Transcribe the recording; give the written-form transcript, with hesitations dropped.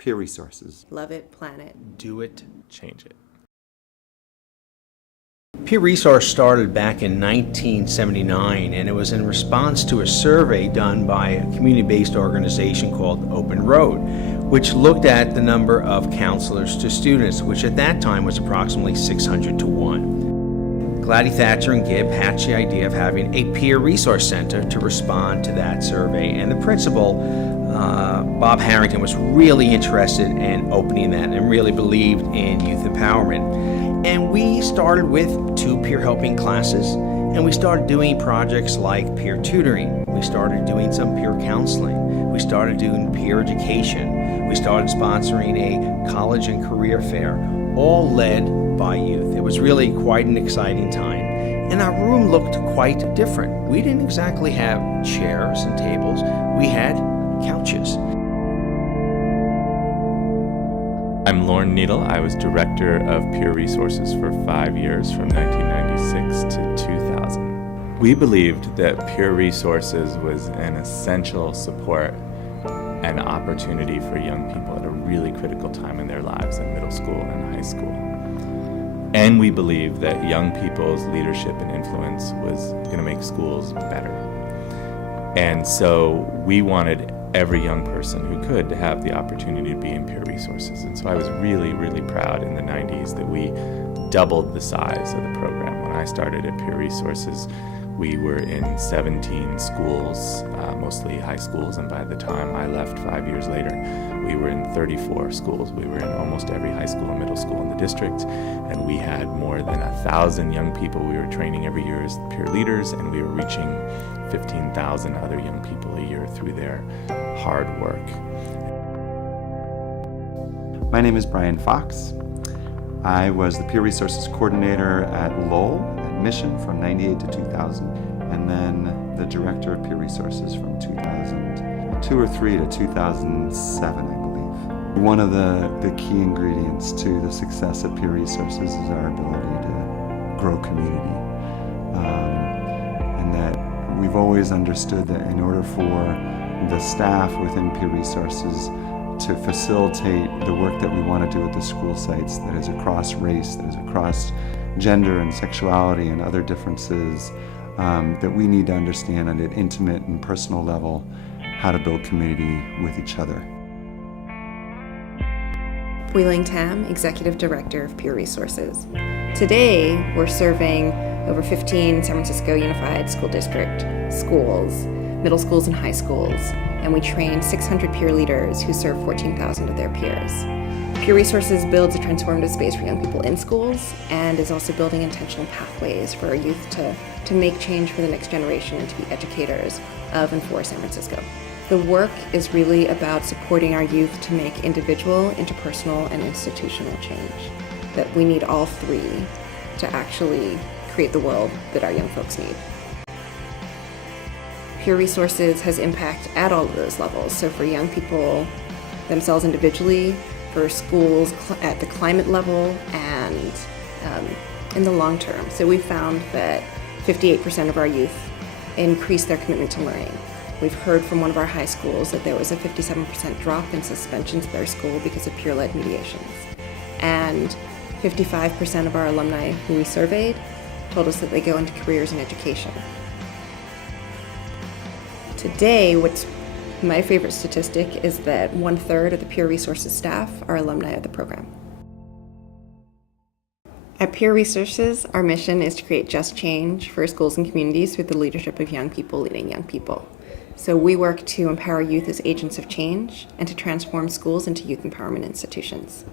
Peer resources. Love it, plan it. Do it, change it. Peer Resource started back in 1979, and it was in response to a survey done by a community-based organization called Open Road, which looked at the number of counselors to students, which at that time was approximately 600 to 1. Gladys Thatcher and Gibb hatched the idea of having a peer resource center to respond to that survey, and the principal, Bob Harrington, was really interested in opening that and really believed in youth empowerment. And we started with 2 peer helping classes, and we started doing projects like peer tutoring. We started doing some peer counseling. We started doing peer education. We started sponsoring a college and career fair, all led by youth. It was really quite an exciting time. And our room looked quite different. We didn't exactly have chairs and tables. We had couches. I'm Lorne Needle. I was Director of Peer Resources for 5 years, from 1996 to 2000. We believed that Peer Resources was an essential support and opportunity for young people at a really critical time in their lives in middle school and high school. And we believed that young people's leadership and influence was going to make schools better. And so we wanted every young person who could to have the opportunity to be in peer resources. And so I was really, really proud in the 90s that we doubled the size of the program. When I started at Peer Resources, we were in 17 schools, mostly high schools, and by the time I left 5 years later, we were in 34 schools. We were in almost every high school and middle school in the district, and we had more than 1,000 young people we were training every year as peer leaders, and we were reaching 15,000 other young people a year through their hard work. My name is Brian Fox. I was the Peer Resources Coordinator at Lowell at Mission from 98 to 2000, and then the Director of Peer Resources from 2002 or 3 to 2007, I believe. One of the key ingredients to the success of Peer Resources is our ability to grow community. And that we've always understood that in order for the staff within Peer Resources to facilitate the work that we want to do at the school sites that is across race, that is across gender and sexuality and other differences, that we need to understand at an intimate and personal level how to build community with each other. Ling Tam, Executive Director of Peer Resources. Today, we're serving over 15 San Francisco Unified School District schools, middle schools and high schools, and we train 600 peer leaders who serve 14,000 of their peers. Peer Resources builds a transformative space for young people in schools and is also building intentional pathways for our youth to make change for the next generation and to be educators of and for San Francisco. The work is really about supporting our youth to make individual, interpersonal, and institutional change. That we need all three to actually create the world that our young folks need. Peer Resources has impact at all of those levels. So for young people themselves individually, for schools at the climate level, and in the long term. So we found that 58% of our youth increased their commitment to learning. We've heard from one of our high schools that there was a 57% drop in suspensions at their school because of peer-led mediations. And 55% of our alumni who we surveyed told us that they go into careers in education. Today, what's my favorite statistic is that 1/3 of the Peer Resources staff are alumni of the program. At Peer Resources, our mission is to create just change for schools and communities through the leadership of young people leading young people. So we work to empower youth as agents of change and to transform schools into youth empowerment institutions.